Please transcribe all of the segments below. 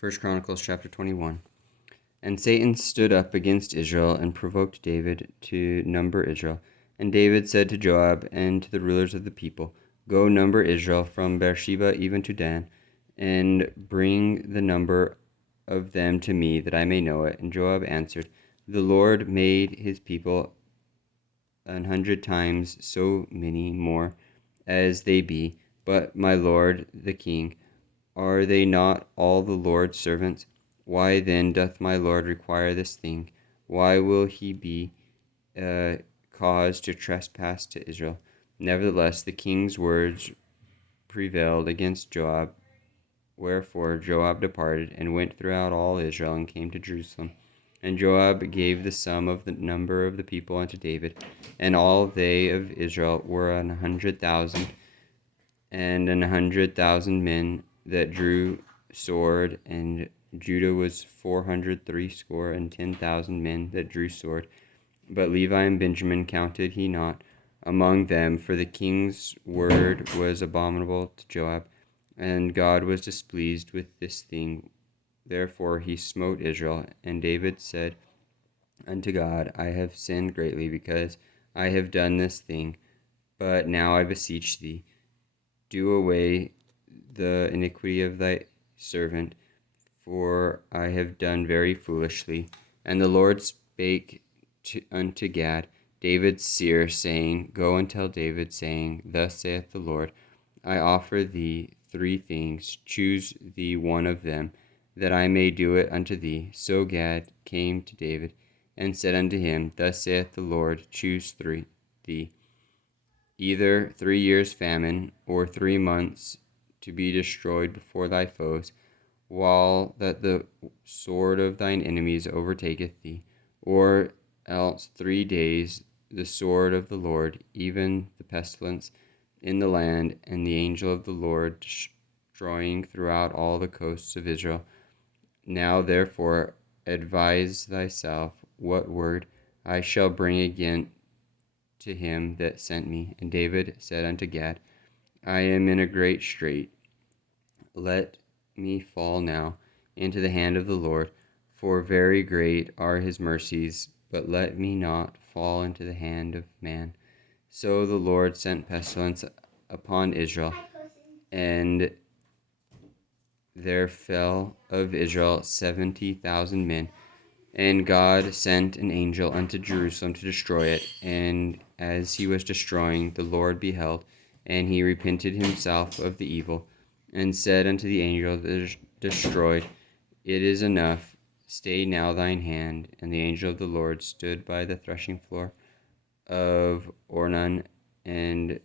1 Chronicles chapter 21. And Satan stood up against Israel and provoked David to number Israel. And David said to Joab and to the rulers of the people, Go number Israel from Beersheba even to Dan, and bring the number of them to me, that I may know it. And Joab answered, The Lord made his people 100 times so many more as they be, but my lord the king, are they not all the Lord's servants? Why then doth my Lord require this thing? Why will he be caused to trespass to Israel? Nevertheless, the king's words prevailed against Joab. Wherefore Joab departed, and went throughout all Israel, and came to Jerusalem. And Joab gave the sum of the number of the people unto David, and all they of Israel were 100,000, and 100,000 men that drew sword, and Judah was 460,010 men that drew sword. But Levi and Benjamin counted he not among them, for the king's word was abominable to Joab, and God was displeased with this thing. Therefore he smote Israel. And David said unto God, I have sinned greatly, because I have done this thing. But now I beseech thee, do away the iniquity of thy servant, for I have done very foolishly. And the Lord spake unto Gad, David's seer, saying, Go and tell David, saying, Thus saith the Lord, I offer thee 3 things, choose thee one of them, that I may do it unto thee. So Gad came to David, and said unto him, Thus saith the Lord, choose thee, either 3 years' famine, or 3 months to be destroyed before thy foes, while that the sword of thine enemies overtaketh thee, or else 3 days the sword of the Lord, even the pestilence in the land, and the angel of the Lord destroying throughout all the coasts of Israel. Now therefore advise thyself what word I shall bring again to him that sent me. And David said unto Gad, I am in a great strait. Let me fall now into the hand of the Lord, for very great are his mercies, but let me not fall into the hand of man. So the Lord sent pestilence upon Israel, and there fell of Israel 70,000 men. And God sent an angel unto Jerusalem to destroy it. And as he was destroying, the Lord beheld, and he repented himself of the evil, and said unto the angel that destroyed, It is enough, stay now thine hand. And the angel of the Lord stood by the threshing floor of Ornan and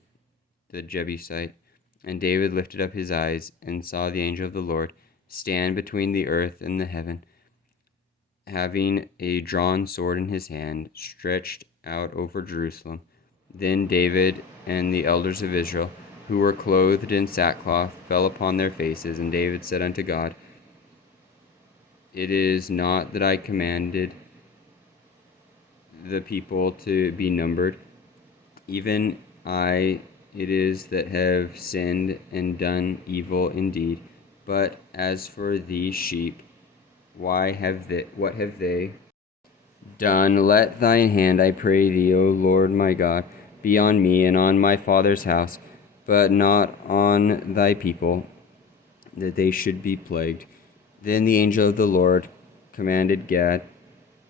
the Jebusite. And David lifted up his eyes, and saw the angel of the Lord stand between the earth and the heaven, having a drawn sword in his hand, stretched out over Jerusalem. Then David and the elders of Israel, who were clothed in sackcloth, fell upon their faces. And David said unto God, It is not that I commanded the people to be numbered, even I it is that have sinned and done evil indeed. But as for these sheep, what have they done? Let thine hand, I pray thee, O Lord my God, be on me and on my father's house, but not on thy people, that they should be plagued. Then the angel of the Lord commanded Gad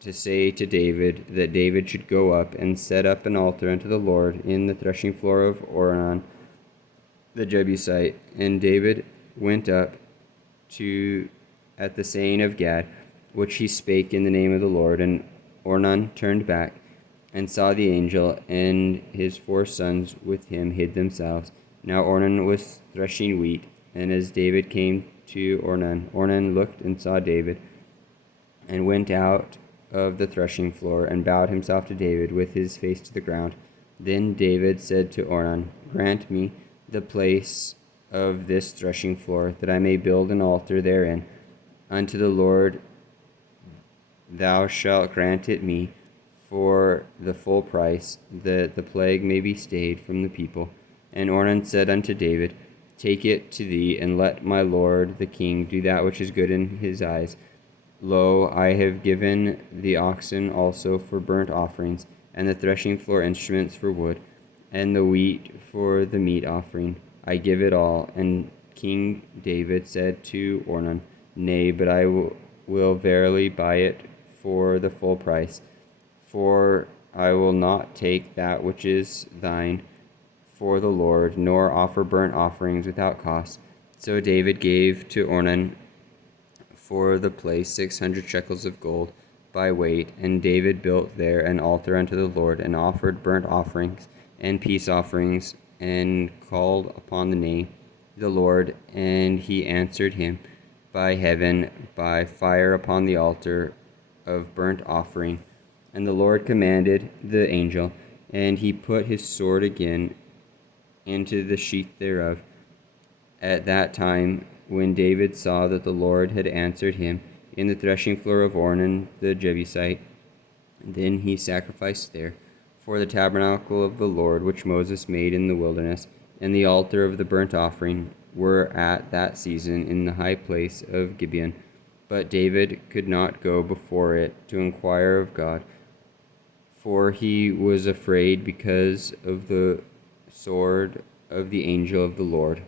to say to David, that David should go up and set up an altar unto the Lord in the threshing floor of Ornan the Jebusite. And David went up at the saying of Gad, which he spake in the name of the Lord. And Ornan turned back, and saw the angel, and his 4 sons with him hid themselves. Now Ornan was threshing wheat, and as David came to Ornan looked and saw David, and went out of the threshing floor, and bowed himself to David with his face to the ground. Then David said to Ornan, Grant me the place of this threshing floor, that I may build an altar therein unto the Lord. Thou shalt grant it me for the full price, that the plague may be stayed from the people. And Ornan said unto David, take it to thee, and let my lord the king do that which is good in his eyes. Lo, I have given the oxen also for burnt offerings, and the threshing floor instruments for wood, and the wheat for the meat offering. I give it all. And King David said to Ornan, Nay, but I will verily buy it for the full price, for I will not take that which is thine for the Lord, nor offer burnt offerings without cost. So David gave to Ornan for the place 600 shekels of gold by weight. And David built there an altar unto the Lord, and offered burnt offerings and peace offerings, and called upon the name of the Lord. And he answered him by heaven, by fire upon the altar of burnt offering. And the Lord commanded the angel, and he put his sword again into the sheath thereof. At that time, when David saw that the Lord had answered him in the threshing floor of Ornan the Jebusite, then he sacrificed there. For the tabernacle of the Lord, which Moses made in the wilderness, and the altar of the burnt offering, were at that season in the high place of Gibeon. But David could not go before it to inquire of God, for he was afraid because of the sword of the angel of the Lord.